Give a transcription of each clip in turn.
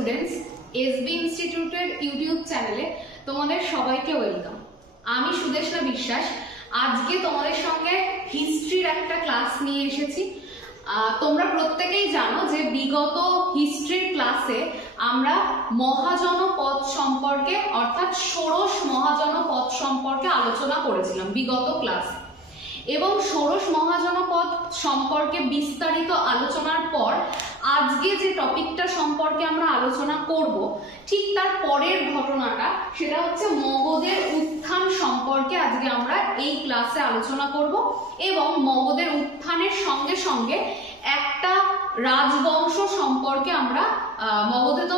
Students, SB ইনস্টিটিউটের YouTube চ্যানেলে তোমাদের সবাইকে ওয়েলকাম। আমি সুদেশনা বিশ্বাস। আজকে তোমাদের সঙ্গে হিস্ট্রির একটা ক্লাস নিয়ে এসেছি। তোমরা প্রত্যেকেই জানো যে বিগত হিস্ট্রির ক্লাসে আমরা মহাজনপদ সম্পর্কে অর্থাৎ ষোড়শ মহাজনপদ সম্পর্কে আলোচনা করেছিলাম বিগত ক্লাসে, এবং ষোড়শ মহাজনপদ সম্পর্কে বিস্তারিত আলোচনার পর আজকে যে টপিকটা সম্পর্কে আমরা আলোচনা করব ঠিক তার পরের ঘটনাটা, সেটা হচ্ছে মগধের উত্থান সম্পর্কে আজকে আমরা এই ক্লাসে আলোচনা করব। এবং মগধের উত্থানের সঙ্গে সঙ্গে একটা রাজবংশ সম্পর্কে আমরা মগধে তো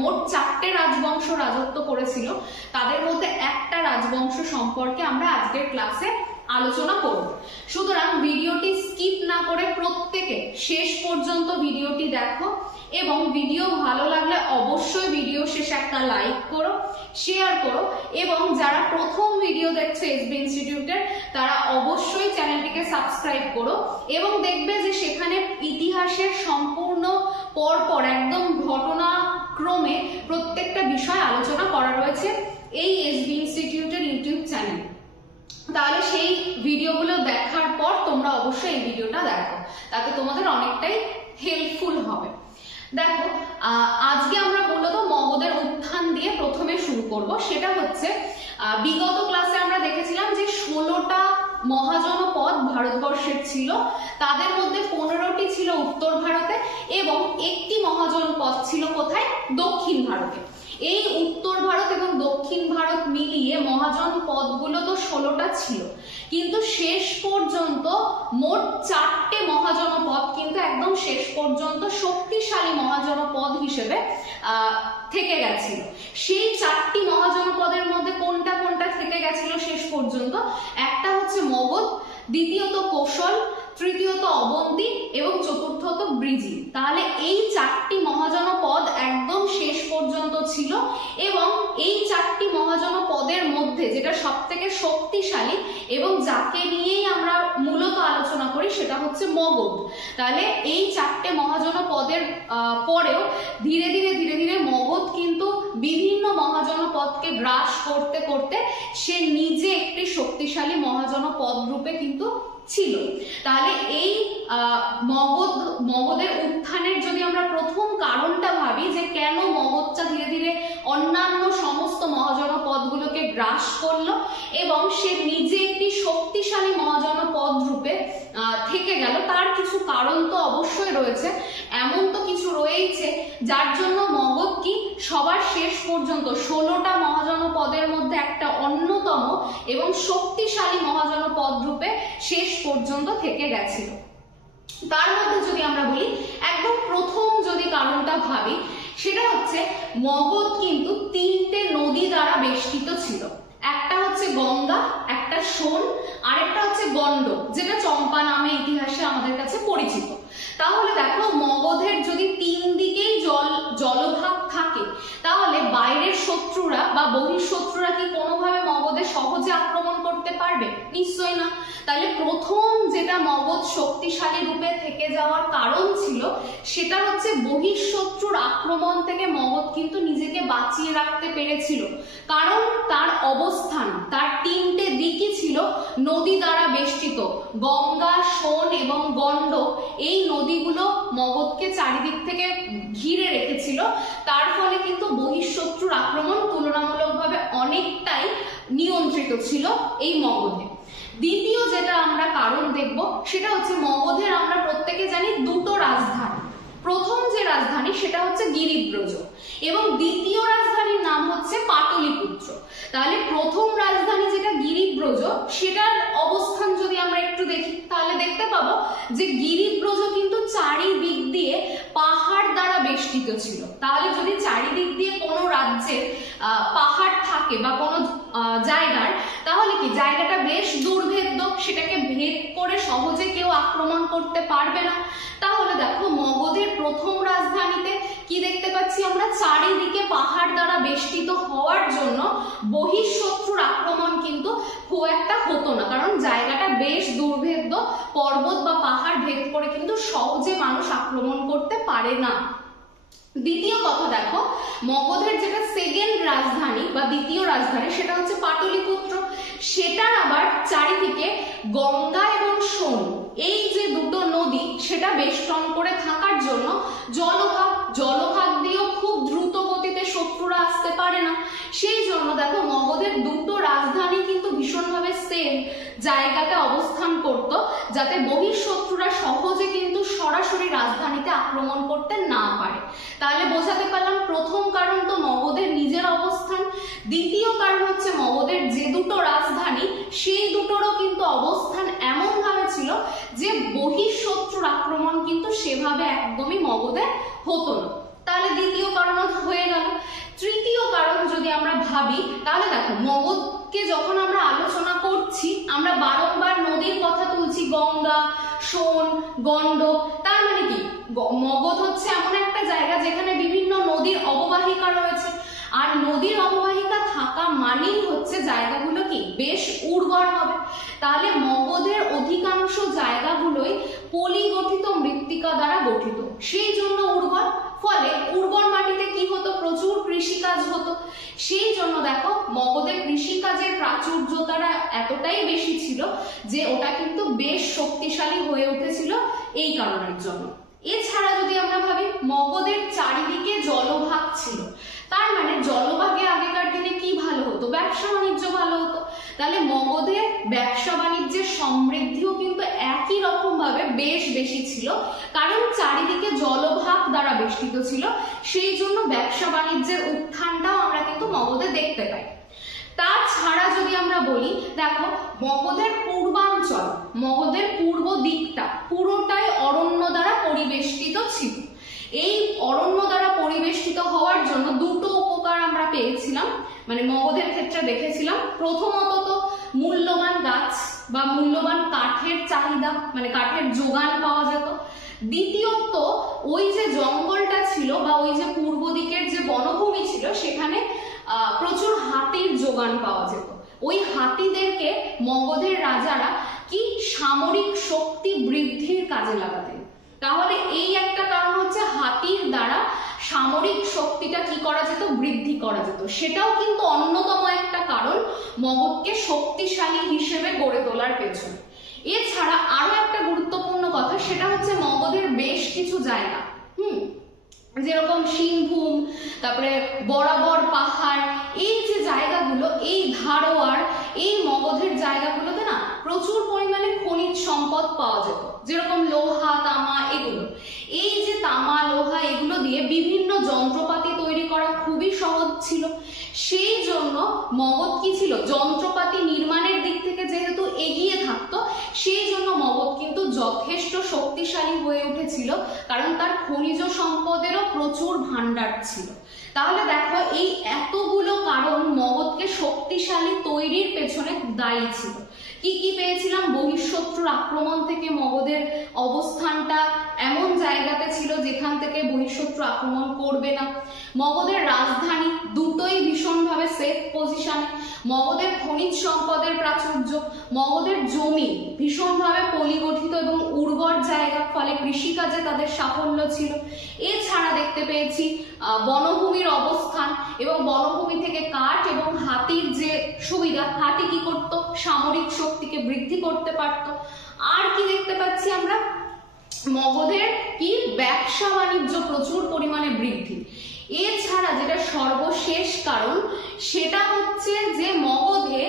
মোট 4টে রাজবংশ রাজত্ব করেছিল, তাদের মধ্যে একটা রাজবংশ সম্পর্কে আমরা আজকের ক্লাসে আলোচনা করব। সুতরাং ভিডিওটি স্কিপ না করে প্রত্যেকে শেষ পর্যন্ত ভিডিওটি দেখো, এবং ভিডিও ভালো লাগলে অবশ্যই ভিডিও শেষে একটা লাইক করো, শেয়ার করো, এবং যারা প্রথম ভিডিও দেখছো এসবি ইনস্টিটিউটের তারা অবশ্যই চ্যানেলটিকে সাবস্ক্রাইব করো, এবং দেখবে যে সেখানে ইতিহাসের সম্পূর্ণ পরপর একদম ঘটনাক্রমে প্রত্যেকটা বিষয় আলোচনা করা রয়েছে এই এসবি ইনস্টিটিউটের ইউটিউব চ্যানেলে। তাহলে সেই ভিডিওগুলো দেখার পর তোমরা অবশ্যই এই ভিডিওটা দেখো, তাতে তোমাদের অনেকটাই হেল্পফুল হবে। দেখো, আজকে আমরা মূলত মগধের উত্থান দিয়ে প্রথমে শুরু করব। সেটা হচ্ছে বিগত ক্লাসে আমরা দেখেছিলাম যে 16টা মহাজনপদ ভারতবর্ষের ছিল, তাদের মধ্যে 15টি ছিল উত্তর ভারতে এবং একটি মহাজনপদ ছিল কোথায়? দক্ষিণ ভারতে। এই উত্তর ভারত এবং দক্ষিণ ভারত মিলিয়ে মহাজনপদগুলো তো 16টা ছিল, কিন্তু শেষ পর্যন্ত মোট 4টে মহাজনপদ কিন্তু একদম শেষ পর্যন্ত শক্তিশালী মহাজনপদ হিসেবে থেকে গেছিল। সেই 4টি মহাজনপদের মধ্যে কোনটা কোনটা থেকে গেছিল শেষ পর্যন্ত? একটা হচ্ছে মগধ, দ্বিতীয়ত কোশল, তৃতীয়ত অবন্তী এবং চতুর্থত ব্রিজি। তাহলে এই 4টি মহাজনপদ একদম শেষ পর্যন্ত ছিল, এবং এই 4টি মহাজনপদের মধ্যে যেটা সব থেকে শক্তিশালী এবং যাকে নিয়েই আমরা মূলত আলোচনা করি সেটা হচ্ছে মগধ। তাহলে এই 4টে মহাজনপদের পরেও ধীরে ধীরে মগধ কিন্তু বিভিন্ন মহাজনপদকে গ্রাস করতে করতে সে নিজে একটি শক্তিশালী মহাজনপদ রূপে কিন্তু ছিল। তাহলে এই মগধের উত্থানের যদি আমরা প্রথম কারণটা ভাবি যে কেন মগধটা ধীরে ধীরে অন্যান্য সমস্ত মহাজনপদগুলোকে গ্রাস করলো এবং সে নিজে একটি শক্তিশালী মহাজনপদ রূপে থেকে গেল, তার কিছু কারণ তো অবশ্যই রয়েছে। এমন তো কিছু রয়েছে যার জন্য মগধ কি সবার শেষ পর্যন্ত 16টা মহাজনপদের মধ্যে একটা অন্যতম এবং শক্তিশালী মহাজনপদ রূপে শেষ পর্যন্ত থেকে গেছিল। তার মধ্যে যদি আমরা বলি একদম প্রথম যদি কারণটা ভাবি, সেটা হচ্ছে মগধ কিন্তু 3টে নদী দ্বারা বেষ্টিত ছিল। একটা হচ্ছে গঙ্গা, একটা সোন, আরেকটা হচ্ছে গন্ডক, যেটা চম্পা নামে ইতিহাসে আমাদের কাছে পরিচিত। তাহলে দেখো, মগধের যদি 3 দিকেই জলভাগ থাকে, তাহলে বাইরের শত্রুরা বা বহিঃশত্রুরা কি কোনোভাবে মগধে সহজে আক্রমণ করতে পারবে? নিশ্চয়ই না। তাহলে প্রথম যেটা মগধ শক্তিশালী রূপে থেকে যাওয়ার কারণ ছিল সেটা হচ্ছে বহিঃশত্রুর আক্রমণ থেকে মগধ কিন্তু নিজেকে বাঁচিয়ে রাখতে পেরেছিল, কারণ তার অবস্থান, তার 3টে দিকই ছিল নদী দ্বারা বেষ্টিত। গঙ্গা, সোন এবং গন্ডক, এই নদীগুলো মগধকে চারিদিক থেকে ঘিরে রেখেছিল। তার ফলে কিন্তু বহিঃশত্রুর আক্রমণ তুলনামূলকভাবে অনেকটাই নিয়ন্ত্রিত ছিল এই মগধে। দ্বিতীয় যেটা আমরা কারণ দেখব সেটা হচ্ছে মগধের আমরা প্রত্যেকে জানি 2টো রাজধানী। প্রথম যে রাজধানী সেটা হচ্ছে গিরিব্রজ, এবং দ্বিতীয় রাজধানীর নাম হচ্ছে পাটলিপুত্র। তাহলে প্রথম রাজধানী যেটা গিরিব্রজ, সেটার অবস্থান যদি আমরা একটু দেখি তাহলে দেখতে পাবো যে গিরিব্রজ কিন্তু চারিদিক দিয়ে পাহাড় দ্বারা বেষ্টিত ছিল। তাহলে যদি চারিদিক দিয়ে কোনো রাজ্যের পাহাড় থাকে বা কোনো জায়গার, তাহলে কি জায়গাটা বেশ দুর্ভেদ্য, সেটাকে ভেদ করে সহজে কেউ আক্রমণ করতে পারবে না। তাহলে দেখো, মগধের প্রথম রাজধানীতে কি দেখতে পাচ্ছি আমরা? চারিদিকে পাহাড় দ্বারা বেষ্টিত হওয়ার জন্য বহিঃশত্রুর আক্রমণ কিন্তু খুব একটা হতো না, কারণ জায়গাটা বেশ দুর্ভেদ্য, পর্বত বা পাহাড় ভেদ করে কিন্তু সহজে মানুষ আক্রমণ করতে পারে না। দ্বিতীয় কথা দেখো, মগধের যেটা সেকেন্ড রাজধানী বা দ্বিতীয় রাজধানী সেটা হচ্ছে পাটলিপুত্র। সেটার আবার চারিদিকে গঙ্গা এবং সোন এই যে দুটো নদী সেটা বেষ্টন করে থাকার জন্য জলভাগ দিয়েও খুব দ্রুত গতিতে শত্রুরা আসতে পারে না। সেই জন্য দেখো মগধের দুটো রাজধানী কিন্তু ভীষণভাবে সেম জায়গাতে অবস্থান করত, যাতে বহিঃশত্রুরা সহজে কিন্তু সরাসরি রাজধানীতে আক্রমণ করতে না পারে। তাহলে বোঝাতে পারলাম প্রথম কারণ তো মগধের নিজের অবস্থান, দ্বিতীয় কারণ হচ্ছে মগধের যে দুটো রাজধানী সেই দুটোরও কিন্তু অবস্থান এমন ভাবে ছিল যে বহিঃশত্রুর আক্রমণ কিন্তু সেভাবে একদমই মগধে হতো না। তাহলে দ্বিতীয় কারণ হয়ে গেল। তৃতীয় কারণ যদি আমরা ভাবি, তাহলে দেখো মগধকে যখন আমরা আলোচনা করছি আমরা বারংবার নদীর কথা তুলছি, গঙ্গা, সোন, গণ্ডক। তার মানে কি মগধ হচ্ছে এমন একটা জায়গা যেখানে বিভিন্ন নদীর অববাহিকা রয়েছে, আর নদীর অববাহিকা থাকা মানেই হচ্ছে জায়গাগুলো কি বেশ উর্বর হবে। তাহলে মগধের অধিকাংশ জায়গাগুলোই পলিগঠিত মৃত্তিকা দ্বারা গঠিত, সেই জন্য উর্বর। ফলে উর্বর মাটিতে কি হতো, প্রচুর কৃষিকাজ হতো। সেই জন্য দেখো মগধের কৃষিকাজের প্রাচুর্যতাটা এতটাই বেশি ছিল যে ওটা কিন্তু বেশ শক্তিশালী হয়ে উঠেছিল এই কারণের জন্য। এছাড়া যদি আমরা ভাবি মগধের চারিদিকে জলভাগ ছিল, তার মানে জলভাগে আগেকার দিনে কি ভালো হতো, ব্যবসা বাণিজ্য ভালো হতো। তাহলে মগধের ব্যবসা বাণিজ্যের সমৃদ্ধিও কিন্তু একই রকম ভাবে বেশ বেশি ছিল, কারণ চারিদিকে জলভাগ দ্বারা বেষ্টিত ছিল। সেই জন্য ব্যবসা বাণিজ্যের উত্থানটাও আমরা কিন্তু মগধে দেখতে পাই। তাছাড়া যদি আমরা বলি দেখো মগধের পূর্বাঞ্চল, মগধের পূর্ব দিকটা পুরোটাই অরণ্য দ্বারা পরিবেষ্টিত ছিল। এই অরণ্য দ্বারা পরিবেষ্টিত হওয়ার জন্য দুটো উপকার আমরা পেয়েছিলাম, মানে মগধের ক্ষেত্রে দেখেছিলাম। প্রথমত তো মূল্যবান গাছ বা মূল্যবান কাঠের চাহিদা, মানে কাঠের যোগান পাওয়া যেত। দ্বিতীয়ত ওই যে জঙ্গলটা ছিল বা ওই যে পূর্ব দিকের যে বনভূমি ছিল সেখানে প্রচুর হাতির যোগান পাওয়া যেত। ওই হাতিদেরকে মগধের রাজারা কি সামরিক শক্তি বৃদ্ধির কাজে লাগাতেন। তাহলে এই একটা কারণ হচ্ছে হাতির দ্বারা সামরিক শক্তিটা কি করা যেত, বৃদ্ধি করা যেত। সেটাও কিন্তু অন্যতম একটা কারণ মগধকে শক্তিশালী হিসেবে গড়ে তোলার পেছনে। এছাড়া আরো একটা গুরুত্বপূর্ণ কথা, সেটা হচ্ছে মগধের বেশ কিছু জায়গা যেরকম সিংভূম, তারপরে বরাবর পাহাড়, এই যে জায়গাগুলো, এই ধারোয়ার, এই মগধের জায়গাগুলোতে না প্রচুর পরিমাণে খনিজ সম্পদ পাওয়া যেত, যেরকম লোহা, তামা, এগুলো। এই যে তামা, লোহা এগুলো দিয়ে বিভিন্ন যন্ত্রপাতি তৈরি করা খুবই সহজ ছিল। সেই জন্য মগধ কি ছিল, যন্ত্রপাতি নির্মাণের দিক থেকে যেহেতু এগিয়ে থাকতো, সেই জন্য মগধ কিন্তু যথেষ্ট শক্তিশালী হয়ে উঠেছিল, কারণ তার খনিজ সম্পদেরও প্রচুর ভান্ডার ছিল। তাহলে দেখো এই এতগুলো কারণ মগধকে শক্তিশালী তৈরির পেছনে দায়ী ছিল। কি কি পেয়েছিলাম, বহিঃশত্রুর আক্রমণ থেকে মগধের অবস্থানটা এমন জায়গাতে ছিল যেখান থেকে বহিঃশত্রু আক্রমণ করবে না। মগধের রাজধানী দুটোই ভীষণভাবে সেফ পজিশনে। মগধের খনিজ সম্পদের প্রাচুর্য, মগধের জমি ভীষণভাবে পলিগঠিত এবং উর্বর জায়গা, ফলে কৃষিকাজে তাদের সাফল্য ছিল। এছাড়া দেখতে পেয়েছি বনভূমির অবস্থান, এবং বনভূমি থেকে কাঠ এবং হাতির যে সুবিধা, হাতি কি করত, সামরিক শক্তিকে বৃদ্ধি করতে পারত। আর কি দেখতে পাচ্ছি আমরা, মগধের কি ব্যবসা বাণিজ্য প্রচুর পরিমাণে বৃদ্ধি। এছাড়া যেটা সর্বশেষ কারণ, সেটা হচ্ছে যে মগধে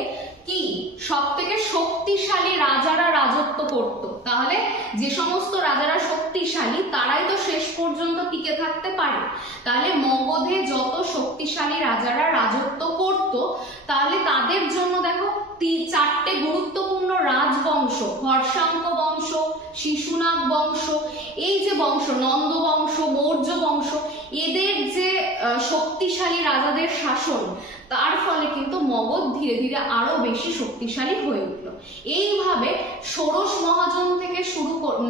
কি সবথেকে শক্তিশালী রাজারা রাজত্ব করত। তাহলে যে সমস্ত রাজারা শক্তিশালী তারাই তো শেষ পর্যন্ত টিকে থাকতে পারে। তাহলে মগধে যত শক্তিশালী রাজারা রাজত্ব করত, তাহলে তাদের জন্য দেখো চারটে গুরুত্বপূর্ণ রাজবংশ, হর্ষাঙ্ক বংশ, শিশুনাগ বংশ, এই যে বংশ, নন্দ বংশ, মৌর্য বংশ, এদের যে শক্তিশালী রাজাদের শাসন, তার ফলে কিন্তু মগধ ধীরে ধীরে আরো বেশি শক্তিশালী হয়ে উঠল। এইভাবে ষোড়শ মহাজন থেকে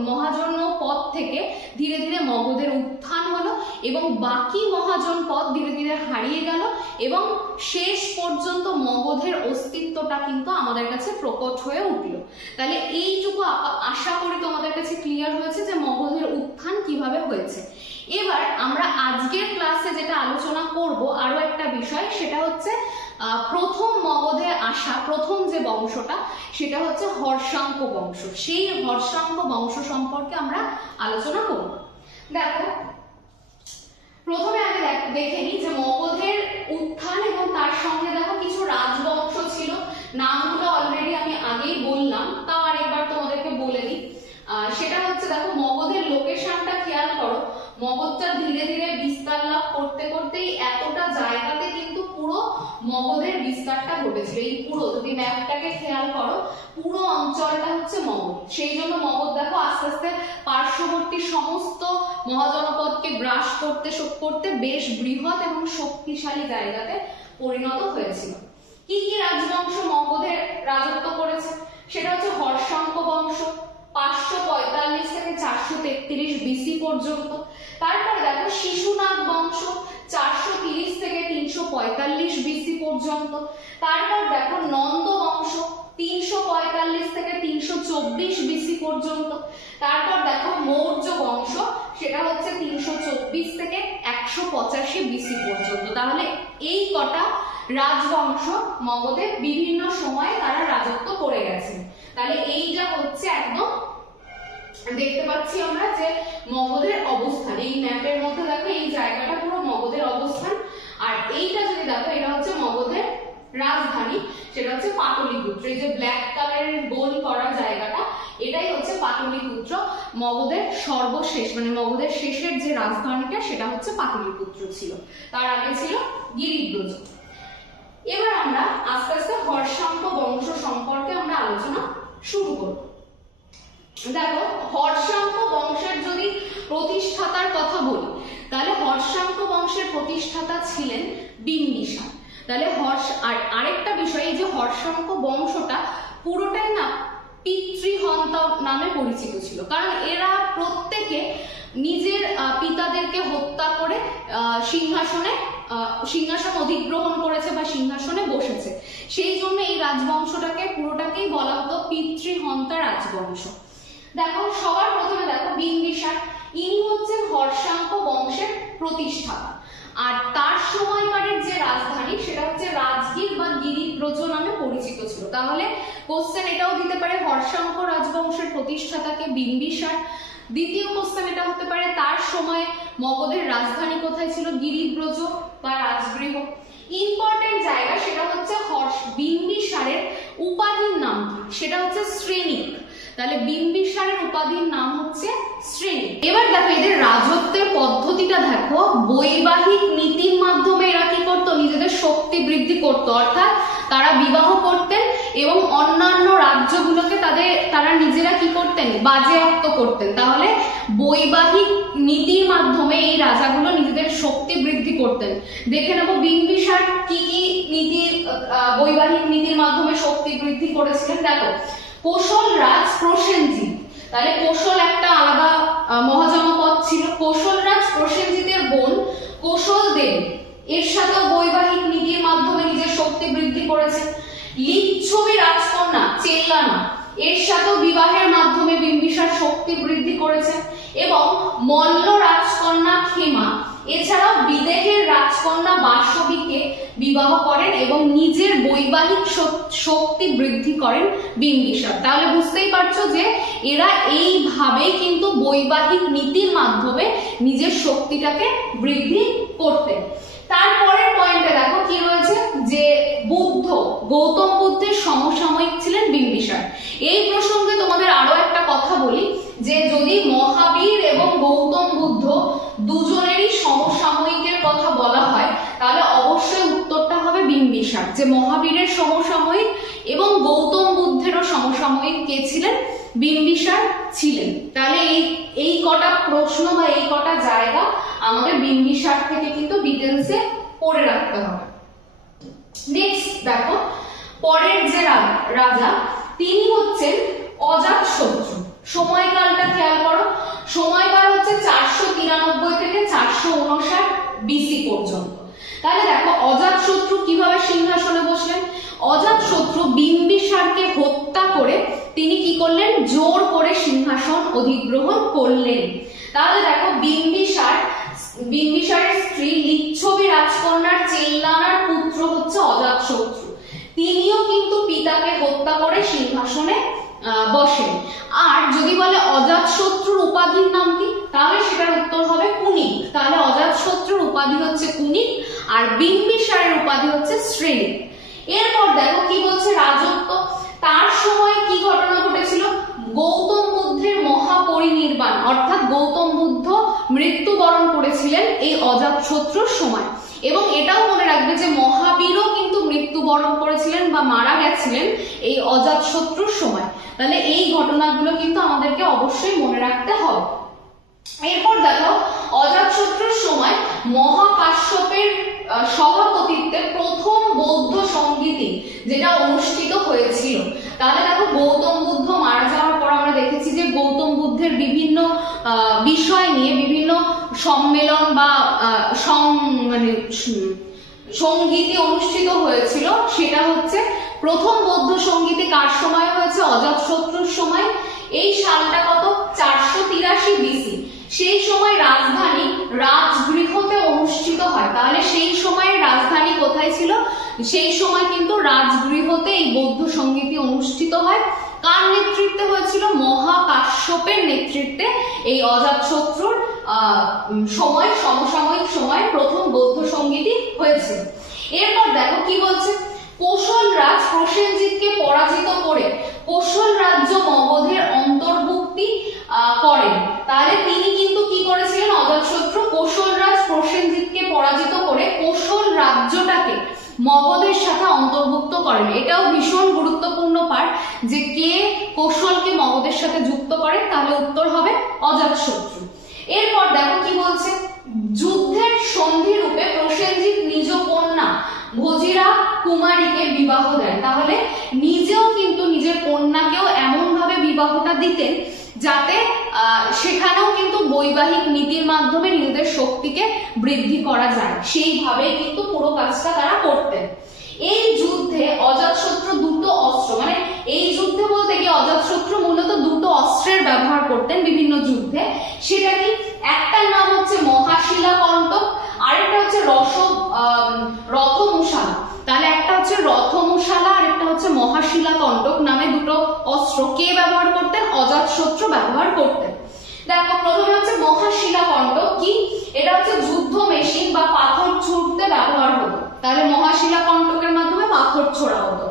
মহাজন পদ থেকে ধীরে ধীরে মগধের উত্থান হলো এবং বাকি মহাজন পদ ধীরে ধীরে হারিয়ে গেল এবং শেষ পর্যন্ত মগধের অস্তিত্বটা কিন্তু আমাদের কাছে প্রকট হয়ে উঠল। তাহলে এইটুকু আশা করি তোমাদের কাছে ক্লিয়ার হয়েছে যে মগধের উত্থান কিভাবে হয়েছে। এবার আমরা আজকের ক্লাসে যেটা আলোচনা করব আরো একটা বিষয়, সেটা হচ্ছে প্রথম মগধে আসা প্রথম যে বংশটা সেটা হচ্ছে হর্ষাঙ্ক বংশ। সেই হর্ষাঙ্ক বংশ সম্পর্কে আমরা আলোচনা করব। দেখো প্রথমে আগে দেখে নিই যে মগধের উত্থান এবং তার সঙ্গে দেখো কিছু রাজবংশ ছিল, নামগুলো অলরেডি আমি আগেই বললাম, তাও আরেকবার তোমাদেরকে বলে দিই। সেটা হচ্ছে দেখো মগধের লোকেশনটা খেয়াল করো, মগধটা ধীরে ধীরে বিস্তার লাভ করতে করতেই এতটা জায়গাতে কিন্তু পুরো মগধের বিস্তারটা ঘটেছিল। এই পুরো যদি ম্যাপটাকে খেয়াল করো পুরো অঞ্চলটা হচ্ছে মগধ। সেই জন্য মগধ দেখো আস্তে আস্তে পার্শ্ববর্তী সমস্ত মহাজনপদকে গ্রাস করতে করতে বেশ বৃহৎ এবং শক্তিশালী জায়গাতে পরিণত হয়েছিল। কি কি রাজবংশ মগধের রাজত্ব করেছে সেটা হচ্ছে হর্ষাঙ্ক বংশ 545 থেকে 433 বিসি পর্যন্ত। তারপরে দেখো শিশুনাগ বংশ 430 থেকে 345 বিসি পর্যন্ত। তারপর দেখো নন্দ বংশ 345 থেকে 324 বিসি পর্যন্ত। তারপর দেখো মৌর্য বংশ, সেটা হচ্ছে 324 থেকে 185 বিসি পর্যন্ত। তাহলে এই কটা রাজবংশ মগধে বিভিন্ন সময়ে তারা রাজত্ব করে গেছে। তাহলে এইটা হচ্ছে একদম দেখতে পাচ্ছি আমরা যে মগধের অবস্থান, এই ম্যাপের মধ্যে দেখো এই জায়গাটা পুরো মগধের অবস্থান। আর এইটা যদি দেখো এটা হচ্ছে মগধের রাজধানী, সেটা হচ্ছে পাটলিপুত্র। এই যে ব্ল্যাক কালারের গোল করা জায়গাটা এটাই হচ্ছে পাটলিপুত্র। মগধের সর্বশেষ মানে মগধের শেষের যে রাজধানীটা সেটা হচ্ছে পাটলিপুত্র ছিল, তার আগে ছিল গিরিব্রজ। এবার আমরা আস্তে আস্তে হর্ষাঙ্ক বংশ সম্পর্কে আমরা আলোচনা শুরু করব। দেখো হর্ষাঙ্ক বংশের যদি প্রতিষ্ঠাতার কথা বলি তাহলে হর্ষাঙ্ক বংশের প্রতিষ্ঠাতা ছিলেন বিম্বিসার। তাহলে আরেকটা বিষয়, এই যে হর্ষাঙ্ক বংশটা পুরোটাই না পিতৃহন্তা নামে পরিচিত ছিল, কারণ এরা প্রত্যেকে নিজের পিতাদেরকে হত্যা করে সিংহাসন অধিগ্রহণ করেছে বা সিংহাসনে বসেছে। সেই জন্য এই রাজবংশটাকে পুরোটাকেই বলা হতো পিতৃহন্তা রাজবংশ। দেখো সবার প্রথমে দেখো বিম্বিসার, ইনি হচ্ছেন হর্ষাঙ্ক বংশের প্রতিষ্ঠাতা। আর তার সময়কারের যে রাজধানী সেটা হচ্ছে রাজগীর বা গিরিব্রজ নামে পরিচিত ছিল। তাহলে কোশ্চেন এটাও দিতে পারে হর্ষাঙ্ক রাজবংশের প্রতিষ্ঠাতাকে বিম্বিসার। দ্বিতীয় কোশ্চেন এটা হতে পারে তার সময়ে মগধের রাজধানী কোথায় ছিল, গিরিব্রজ বা রাজগৃহ। ইম্পর্টেন্ট জায়গা সেটা হচ্ছে বিম্বিসারের উপাধির নাম কি, সেটা হচ্ছে শ্রেণিক। তাহলে বিম্বিসারের উপাধির নাম হচ্ছে শ্রেণিক। এবার দেখো এদের রাজত্বের পদ্ধতিটা দেখো, বৈবাহিক নীতির মাধ্যমে এরা কি করতো, নিজেদের শক্তি বৃদ্ধি করতো, অর্থাৎ তারা বিবাহ করতেন এবং অন্যান্য রাজ্যগুলোকে তারা নিজেরা কি করতেন, বাজেয়াপ্ত করতেন। তাহলে বৈবাহিক নীতির মাধ্যমে এই রাজাগুলো নিজেদের শক্তি বৃদ্ধি করতেন। দেখে নেবো বিম্বিসার কি কি নীতি বৈবাহিক নীতির মাধ্যমে শক্তি বৃদ্ধি করেছিলেন। দেখো কোশল রাজ প্রসেনজিৎ, তাহলে কোশল একটা আলাদা মহাজনপদ ছিল। কোশল রাজ প্রসেনজিতের বোন কোশল দেবী, এর সাথে বৈবাহিক নীতির মাধ্যমে নিজের শক্তি বৃদ্ধি করেছে। লিচ্ছবি রাজকন্যা চেল্লানা, এর সাথে বিবাহের মাধ্যমে বিম্বিসার শক্তি বৃদ্ধি করেছে। এবং মল্ল রাজকন্যা খেমা, এছাড়াও বিদেহের রাজকন্যা বাসবীকে বিবাহ করেন এবং নিজের বৈবাহিক শক্তি বৃদ্ধি করেন বিম্বিসার। তাহলে বুঝতেই পারছো যে এরা এইভাবেই কিন্তু বৈবাহিক নীতির মাধ্যমে নিজের শক্তিটাকে বৃদ্ধি করতেন। তারপরের পয়েন্টে দেখো কি রয়েছে, যে গৌতম বুদ্ধের সমসাময়িক ছিলেন বিম্বিসার। এই প্রসঙ্গে তোমাদের আরো একটা কথা বলি, যে যদি মহাবীর এবং গৌতম বুদ্ধ দুজনেরই সমসাময়িকের কথা বলা হয় তাহলে অবশ্যই উত্তরটা হবে বিম্বিসার। যে মহাবীরের সমসাময়িক এবং গৌতম বুদ্ধেরও সমসাময়িক কে ছিলেন, বিম্বিসার ছিলেন। তাহলে এই কটা প্রশ্ন বা এই কটা জায়গা আমাদের বিম্বিসার থেকে কিন্তু ডিটেলসে পড়ে রাখতে হবে। নেক্সট দেখো পরের যে রাজা তিনি হচ্ছেন অজাতশত্রু। সময়কালটা খেয়াল করো, সময়কাল হচ্ছে 493 থেকে 459 বিসি পর্যন্ত। তাহলে দেখো অজাতশত্রু কিভাবে সিংহাসনে বসলেন। অজাতশত্রু বিম্বিসারকে হত্যা করে তিনি কি করলেন, জোর করে সিংহাসন অধিগ্রহণ করলেন। তাহলে দেখো বিম্বিসারের স্ত্রী লিচ্ছবি রাজকন্যার চেল্লানার পুত্র হচ্ছে অজাতশত্রু। তিনিও কিন্তু পিতাকে হত্যা করে সিংহাসনে বসেন। আর যদি বলে অজাতশত্রুর উপাধির নাম কি, তাহলে সেটার উত্তর হবে কুনিক। তাহলে অজাতশত্রুর উপাধি হচ্ছে কুনিক আর বিম্বিসারের উপাধি হচ্ছে শ্রেণী। এরপর দেখো কি বলছে রাজত্ব। তার সময় কি ঘটনা ঘটেছিল, গৌতম বুদ্ধের মহাপরিনির্বাণ, অর্থাৎ গৌতম বুদ্ধ মৃত্যুবরণ করেছিলেন এই অজাতশত্রুর সময়। এবং এটাও মনে রাখবে যে মহাবীরও কিন্তু মৃত্যুবরণ করেছিলেন বা মারা গেছিলেন এই অজাতশত্রুর সময়। তাহলে এই ঘটনাগুলো কিন্তু আমাদেরকে অবশ্যই মনে রাখতে হবে। এরপর দেখো অজাতশত্রুর সময় মহাকাশ্যপের সভাপতিত্বে প্রথম বৌদ্ধ সংগীতি যেটা অনুষ্ঠিত হয়েছিল। তাহলে দেখো গৌতম বুদ্ধ মারা যাওয়ার পর আমরা দেখেছি যে গৌতম বুদ্ধের বিভিন্ন বিষয় নিয়ে বিভিন্ন সম্মেলন বা সঙ্গীতি অনুষ্ঠিত হয়েছিল। সেটা হচ্ছে প্রথম বৌদ্ধ সঙ্গীতি কার সময় হয়েছে, অজাতশত্রুর সময়। এই সালটা কত, 483 বিসি। সেই সময় রাজধানী রাজগৃহতে অনুষ্ঠিত হয়। তাহলে সেই সময়ের রাজধানী কোথায় ছিল, সেই সময় কিন্তু রাজগৃহতে এই বৌদ্ধ সঙ্গীতি অনুষ্ঠিত হয়। কার নেতৃত্বে হয়েছিল, মহাকাশ্যপের নেতৃত্বে এই অজাতশত্রুর সমসাময়িক সময়ে প্রথম বৌদ্ধ সঙ্গীতি হয়েছে। এরপর দেখো কি বলছে, কোশল রাজ প্রসেনজিৎকে পরাজিত করে কোশল রাজ্য মগধের অন্তর্ভুক্তি করেন। তাহলে তিনি কিন্তু কি করেছিলেন, অজাতশত্রু কোশল রাজ প্রসেনজিৎকে পরাজিত করে কোশল রাজ্যটাকে মগধের সাথে অন্তর্ভুক্ত করেন। এটাও ভীষণ গুরুত্বপূর্ণ পার্ট যে কে কোশলকে মগধের সাথে যুক্ত করেন। তাহলে উত্তর হবে অজাতশত্রু। এরপর দেখো কি বলছে, যুদ্ধের সন্ধি রূপে প্রসেনজিৎ নিজ কন্যা ভজিরা কুমারীকে বিবাহ দেন। তাহলে নিজেও কিন্তু নিজের কন্যাকেও এমন ভাবে বিবাহটা দিতেন যাতে সেখানেও কিন্তু বৈবাহিক নীতির মাধ্যমে নিজেদের শক্তিকে বৃদ্ধি করা যায়, সেইভাবে কিন্তু পুরো কাজটা তারা করতেন। এই যুদ্ধে অজাতশত্রু দুটো অস্ত্র, মানে এই যুদ্ধে বলতে গিয়ে অজাতশত্রু মূলত দুটো অস্ত্রের ব্যবহার করতেন বিভিন্ন যুদ্ধে। সেটা কি, একটার নাম হচ্ছে মহাশিলা কণ্টক, আরেকটা হচ্ছে রথমুশালা। তাহলে একটা হচ্ছে রথমুশালা আর একটা হচ্ছে মহাশিলা কণ্টক নামে দুটো অস্ত্র কে ব্যবহার করতেন, অজাতশত্রু ব্যবহার করতেন। দেখো প্রথমে হচ্ছে মহাশিলা কণ্টক কি, এটা হচ্ছে যুদ্ধ মেশিন বা পাথর ছুঁড়তে ব্যবহার হতো। তাহলে মহাশিলা কণ্টকের মাধ্যমে পাথর ছোড়া হতো।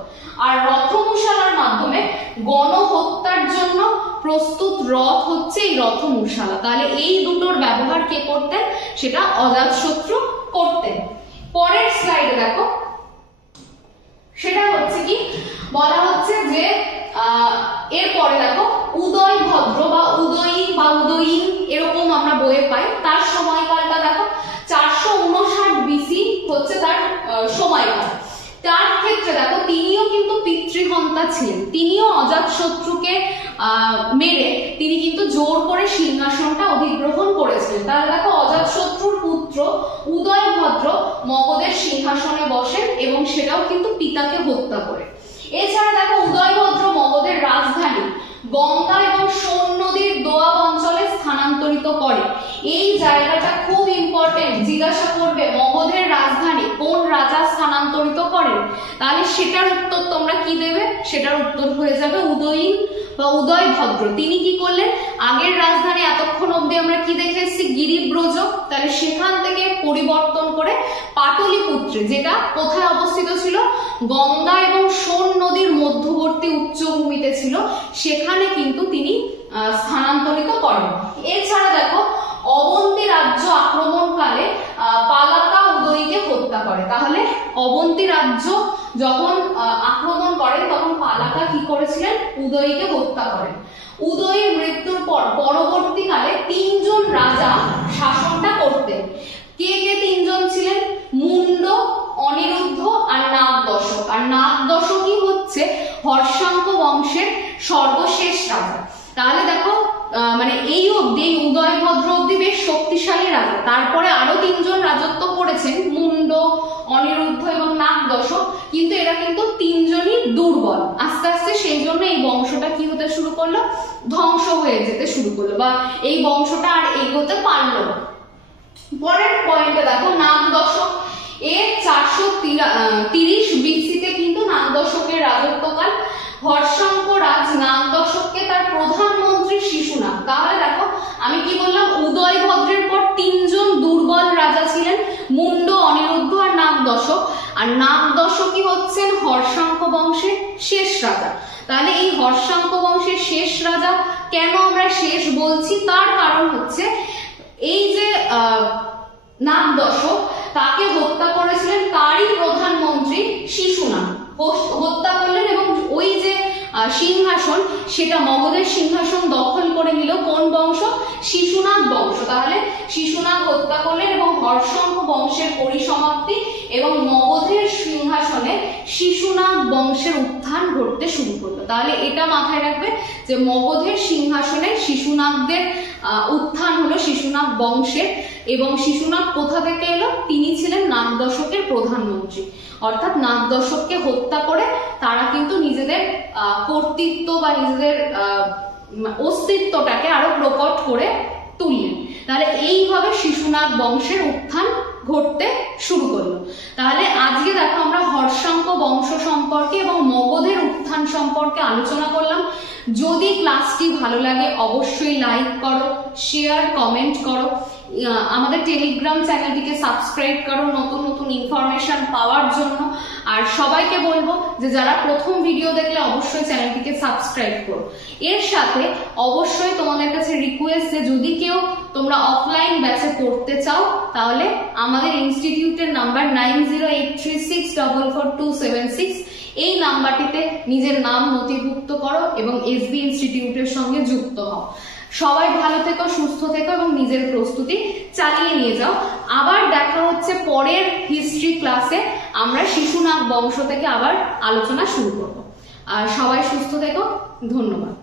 আর রথমুশালার মাধ্যমে গণহত্যার জন্য প্রস্তুত রথ হচ্ছে এই রথমুশালা। তাহলে এই দুটোর ব্যবহার কে করতেন, সেটা অজাতশত্রু করতেন। পরের স্লাইডে দেখো, সেটা হচ্ছে কি বলা হচ্ছে যে এরপরে দেখো উদয়ভদ্র বা উদয়ীন এরকম আমরা বইয়ে পাই। তার সময়কালটা দেখো 459 বিসি হচ্ছে তার সময়কাল। তার ক্ষেত্রে দেখো তিনিও কিন্তু পিতৃহন্তা ছিলেন। তিনিও অজাতশত্রুকে মেরে তিনি কিন্তু জোর করে সিংহাসনটা অধিগ্রহণ করেছিলেন। তাহলে দেখো অজাতশত্রুর পুত্র উদয়ভদ্র মগধের সিংহাসনে বসেন এবং সেটাও কিন্তু পিতাকে হত্যা করে। এছাড়া দেখো উদয়ভদ্র মগধের রাজধানী গঙ্গা এবং সোন নদীর দোয়াব অঞ্চলে স্থানান্তরিত করে। এই জায়গাটা খুব ইম্পর্টেন্ট, জিজ্ঞাসা করবে মগধের রাজধানী কোন রাজা স্থানান্তরিত করেন, তাহলে সেটার উত্তর তোমরা কি দেবে, সেটার উত্তর হয়ে যাবে উদয়ীন বা উদয়ভদ্র। তিনি কি করলেন, আগের রাজধানী এতক্ষণ অব্দি আমরা কি দেখে এসেছি, গিরিব্রজ, তাহলে সেখান থেকে পরিবর্তন করে পাটলিপুত্রে, যেটা কোথায় অবস্থিত ছিল, গঙ্গা এবং সোন নদীর মধ্যবর্তী উচ্চভূমিতে ছিল, সেখানে কিন্তু তিনি স্থানান্তরিত করেন। এছাড়া দেখো অবন্তী রাজ্য আক্রমণকালে পালাকা উদয়ীকে হত্যা করে। তাহলে অবন্তী রাজ্য যখন আক্রমণ করেন তখন পালাকা কি করেছিলেন, উদয়ীকে হত্যা করেন। উদয়ীর মৃত্যুর পর পরবর্তীকালে 3 জন রাজা শাসনটা করতেন। কে কে 3 জন ছিলেন, বা এই বংশটা আর এগোতে পারলো না। পরের পয়েন্টে দেখো, নাগ দশক। এর 430 বিসিতে কিন্তু নাগ দশকের রাজত্বকাল। হর্ষাঙ্ক রাজ নাগ দশককে তার প্রধানমন্ত্রী শিশুনাগ। তাহলে দেখো আমি কি বললাম, উদয়ভদ্রের পর 3 জন দুর্বল রাজা ছিলেন, মুন্ড, অনিরুদ্ধ আর নাগ দশক। আর নাগ দশকই হচ্ছেন হর্ষাঙ্ক বংশের শেষ রাজা। তাহলে এই হর্ষাঙ্ক বংশের শেষ রাজা কেন আমরা শেষ বলছি, তার কারণ হচ্ছে এই যে নাগ দশক, তাকে হত্যা করেছিলেন তারই প্রধানমন্ত্রী শিশুনাগ হত্যা করলেন, এবং ওই যে সিংহাসন, সেটা মগধের সিংহাসন দখল করে নিল কোন বংশ, শিশুনাগ বংশ। তাহলে শিশুনাগ হত্যা করলেন এবং হর্ষাঙ্ক বংশের পরিসমাপ্তি এবং মগধের সিংহাসনে শিশুনাগ বংশের উত্থান ঘটতে শুরু করলো। তাহলে এটা মাথায় রাখবে যে মগধের সিংহাসনে শিশুনাগদের উত্থান হলো, শিশুনাগ বংশের। এবং শিশুনাগ কোথা থেকে এলো, তিনি ছিলেন নাগ দশকের প্রধানমন্ত্রী। অর্থাৎ নাগ দশককে হত্যা করে তারা কিন্তু নিজেদের কর্তৃত্ব বা নিজেদের অস্তিত্বটাকে আরো প্রকট করে তুললেন। তাহলে এইভাবে শিশুনাগ বংশের উত্থান ঘটতে শুরু করলো। তাহলে আজকে দেখো আমরা হর্ষাঙ্ক বংশ সম্পর্কে এবং মগধের উত্থান সম্পর্কে আলোচনা করলাম। যদি ক্লাসটি ভালো লাগে অবশ্যই লাইক করো, শেয়ার, কমেন্ট করো, আমাদের টেলিগ্রাম চ্যানেলটিকে সাবস্ক্রাইব করো নতুন নতুন ইনফরমেশন পাওয়ার জন্য। আর সবাইকে বলবো যে যারা প্রথম ভিডিও দেখলে অবশ্যই চ্যানেলটিকে সাবস্ক্রাইব করো। এর সাথে অবশ্যই তোমাদের কাছে রিকোয়েস্ট যে যদি কেউ তোমরা অফলাইন ব্যাচে পড়তে চাও, তাহলে আমাদের ইনস্টিটিউটের নাম্বার 9083644276, এই নাম্বারটিতে নিজের নাম নথিভুক্ত করো এবং এসবি ইনস্টিটিউটের সঙ্গে যুক্ত হও। সবাই ভালো থেকো, সুস্থ থেকো এবং নিজের প্রস্তুতি চালিয়ে নিয়ে যাও। আবার দেখা হচ্ছে পরের হিস্ট্রি ক্লাসে। আমরা শিশুনাগ বংশ থেকে আবার আলোচনা শুরু করব। আর সবাই সুস্থ থেকো, ধন্যবাদ।